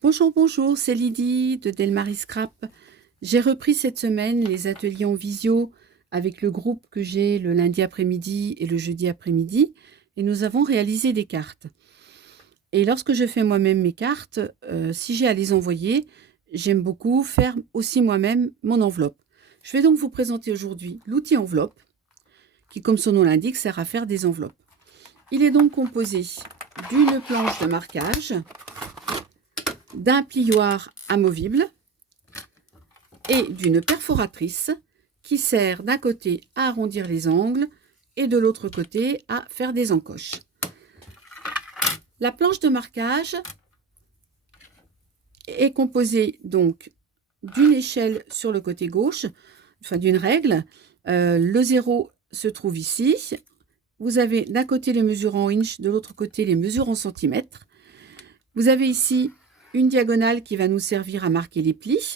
Bonjour, bonjour, c'est Lydie de Delmarie Scrap. J'ai repris cette semaine les ateliers en visio avec le groupe que j'ai le lundi après-midi et le jeudi après-midi et nous avons réalisé des cartes. Et lorsque je fais moi-même mes cartes, si j'ai à les envoyer, j'aime beaucoup faire aussi moi-même mon enveloppe. Je vais donc vous présenter aujourd'hui l'outil enveloppe qui, comme son nom l'indique, sert à faire des enveloppes. Il est donc composé d'une planche de marquage, d'un plioir amovible et d'une perforatrice qui sert d'un côté à arrondir les angles et de l'autre côté à faire des encoches. La planche de marquage est composée donc d'une échelle sur le côté gauche, enfin d'une règle. Le 0 se trouve ici. Vous avez d'un côté les mesures en inch, de l'autre côté les mesures en centimètres. Vous avez ici une diagonale qui va nous servir à marquer les plis.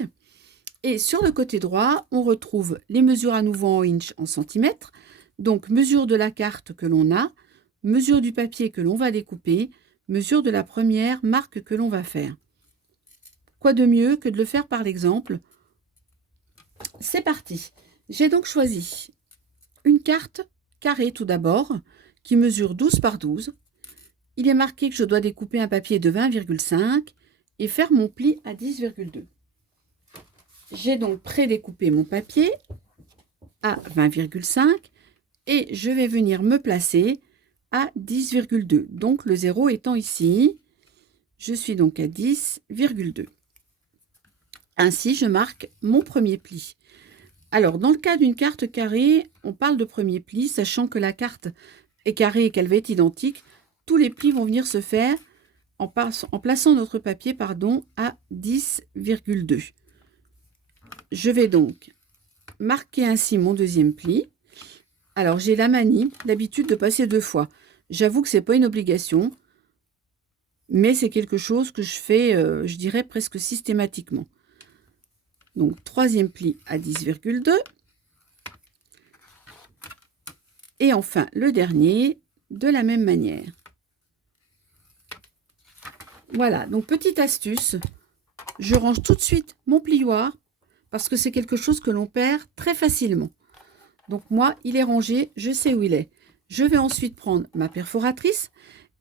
Et sur le côté droit, on retrouve les mesures à nouveau en inch, en centimètres. Donc, mesure de la carte que l'on a, mesure du papier que l'on va découper, mesure de la première marque que l'on va faire. Quoi de mieux que de le faire par l'exemple? C'est parti. J'ai donc choisi une carte carrée tout d'abord, qui mesure 12 par 12. Il est marqué que je dois découper un papier de 20,5 et faire mon pli à 10,2. J'ai donc prédécoupé mon papier à 20,5 et je vais venir me placer à 10,2. Donc le 0 étant ici, je suis donc à 10,2. Ainsi, je marque mon premier pli. Alors, dans le cas d'une carte carrée, on parle de premier pli, sachant que la carte est carrée et qu'elle va être identique. Tous les plis vont venir se faire en plaçant notre papier à 10,2. Je vais donc marquer ainsi mon deuxième pli. Alors, j'ai la manie, l'habitude de passer 2 fois. J'avoue que ce n'est pas une obligation, mais c'est quelque chose que je fais, je dirais, presque systématiquement. Donc, troisième pli à 10,2. Et enfin, le dernier, de la même manière. Voilà, donc petite astuce, je range tout de suite mon plioir parce que c'est quelque chose que l'on perd très facilement. Donc moi, il est rangé, je sais où il est. Je vais ensuite prendre ma perforatrice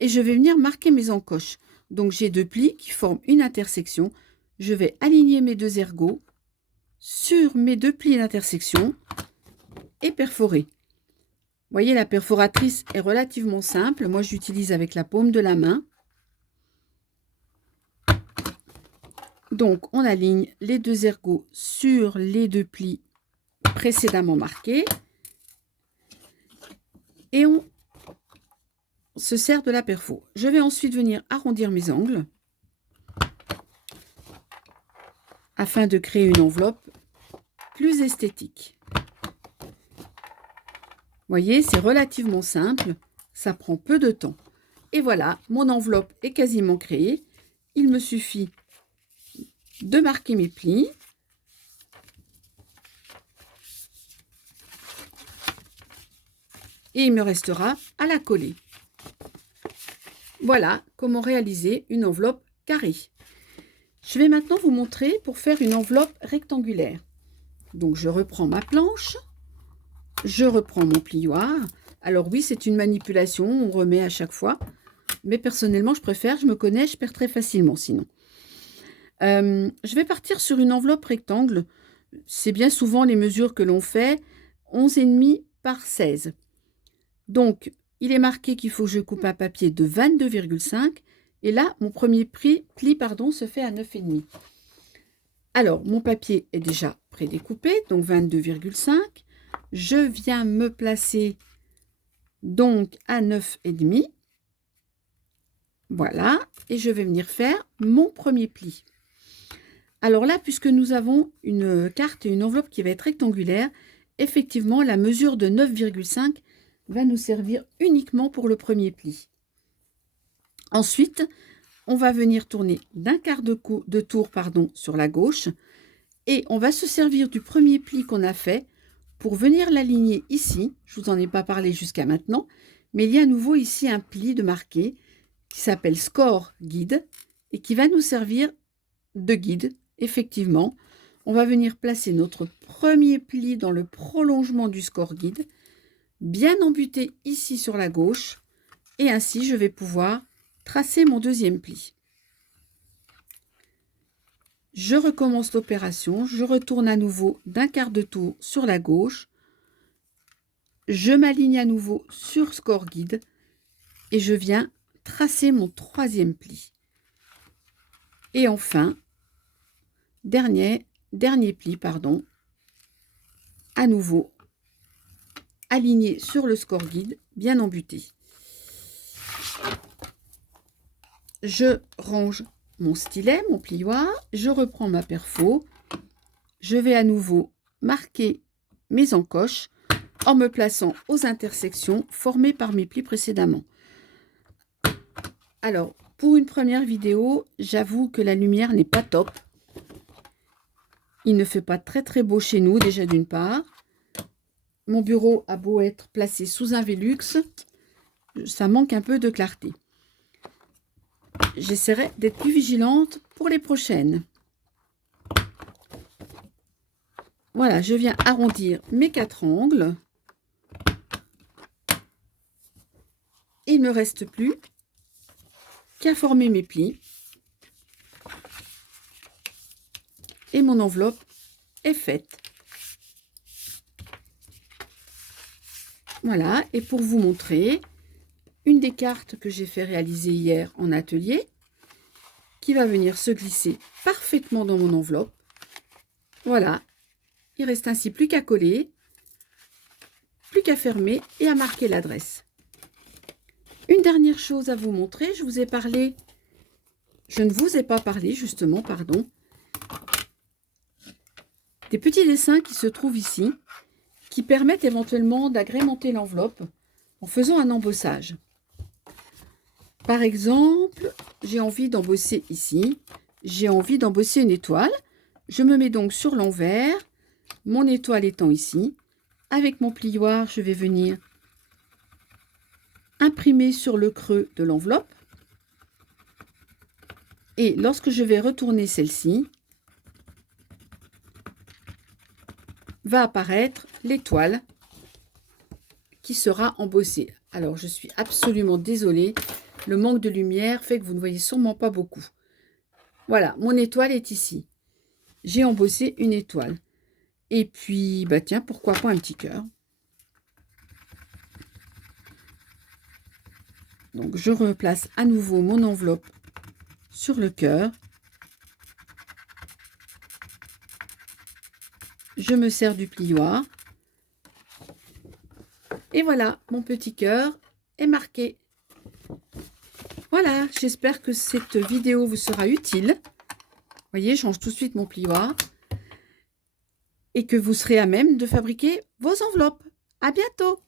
et je vais venir marquer mes encoches. Donc j'ai 2 plis qui forment une intersection. Je vais aligner mes 2 ergots sur mes 2 plis d'intersection et perforer. Vous voyez, la perforatrice est relativement simple. Moi, j'utilise avec la paume de la main. Donc, on aligne les 2 ergots sur les 2 plis précédemment marqués. Et on se sert de la perfo. Je vais ensuite venir arrondir mes angles afin de créer une enveloppe plus esthétique. Vous voyez, c'est relativement simple, ça prend peu de temps. Et voilà, mon enveloppe est quasiment créée. Il me suffit de marquer mes plis. Et il me restera à la coller. Voilà comment réaliser une enveloppe carrée. Je vais maintenant vous montrer pour faire une enveloppe rectangulaire. Donc je reprends ma planche, je reprends mon plioir. Alors oui, c'est une manipulation, on remet à chaque fois. Mais personnellement, je préfère, je me connais, je perds très facilement sinon. Je vais partir sur une enveloppe rectangle. C'est bien souvent les mesures que l'on fait, 11,5 par 16. Donc, il est marqué qu'il faut que je coupe un papier de 22,5. Et là, mon premier pli se fait à 9,5. Alors, mon papier est déjà prédécoupé, donc 22,5. Je viens me placer donc à 9,5. Voilà, et je vais venir faire mon premier pli. Alors là, puisque nous avons une carte et une enveloppe qui va être rectangulaire, effectivement, la mesure de 9,5 va nous servir uniquement pour le premier pli. Ensuite, on va venir tourner d'un quart de tour sur la gauche et on va se servir du premier pli qu'on a fait pour venir l'aligner ici. Je ne vous en ai pas parlé jusqu'à maintenant, mais il y a à nouveau ici un pli de marqué qui s'appelle Score Guide et qui va nous servir de guide, effectivement. On va venir placer notre premier pli dans le prolongement du score guide, bien embuté ici sur la gauche, et ainsi je vais pouvoir tracer mon deuxième pli. Je recommence l'opération, je retourne à nouveau d'un quart de tour sur la gauche, je m'aligne à nouveau sur score guide et je viens tracer mon troisième pli. Et enfin, dernier pli, pardon, à nouveau aligné sur le score guide, bien embuté. Je range mon stylet, mon plioir, je reprends ma perfo, je vais à nouveau marquer mes encoches en me plaçant aux intersections formées par mes plis précédemment. Alors, pour une première vidéo, j'avoue que la lumière n'est pas top. Il ne fait pas très beau chez nous, déjà d'une part. Mon bureau a beau être placé sous un Velux, ça manque un peu de clarté. J'essaierai d'être plus vigilante pour les prochaines. Voilà, je viens arrondir mes 4 angles. Il ne me reste plus qu'à former mes plis. Et mon enveloppe est faite. Voilà, et pour vous montrer une des cartes que j'ai fait réaliser hier en atelier, qui va venir se glisser parfaitement dans mon enveloppe. Voilà, il reste ainsi plus qu'à coller, plus qu'à fermer et à marquer l'adresse. Une dernière chose à vous montrer, je ne vous ai pas parlé justement, pardon, des petits dessins qui se trouvent ici, qui permettent éventuellement d'agrémenter l'enveloppe en faisant un embossage. Par exemple, j'ai envie d'embosser ici, j'ai envie d'embosser une étoile. Je me mets donc sur l'envers, mon étoile étant ici. Avec mon plioir, je vais venir imprimer sur le creux de l'enveloppe. Et lorsque je vais retourner celle-ci, va apparaître l'étoile qui sera embossée. Alors, je suis absolument désolée. Le manque de lumière fait que vous ne voyez sûrement pas beaucoup. Voilà, mon étoile est ici. J'ai embossé une étoile. Et puis, bah tiens, pourquoi pas un petit cœur. Donc, je replace à nouveau mon enveloppe sur le cœur. Je me sers du plioir. Et voilà, mon petit cœur est marqué. Voilà, j'espère que cette vidéo vous sera utile. Vous voyez, je change tout de suite mon plioir. Et que vous serez à même de fabriquer vos enveloppes. À bientôt!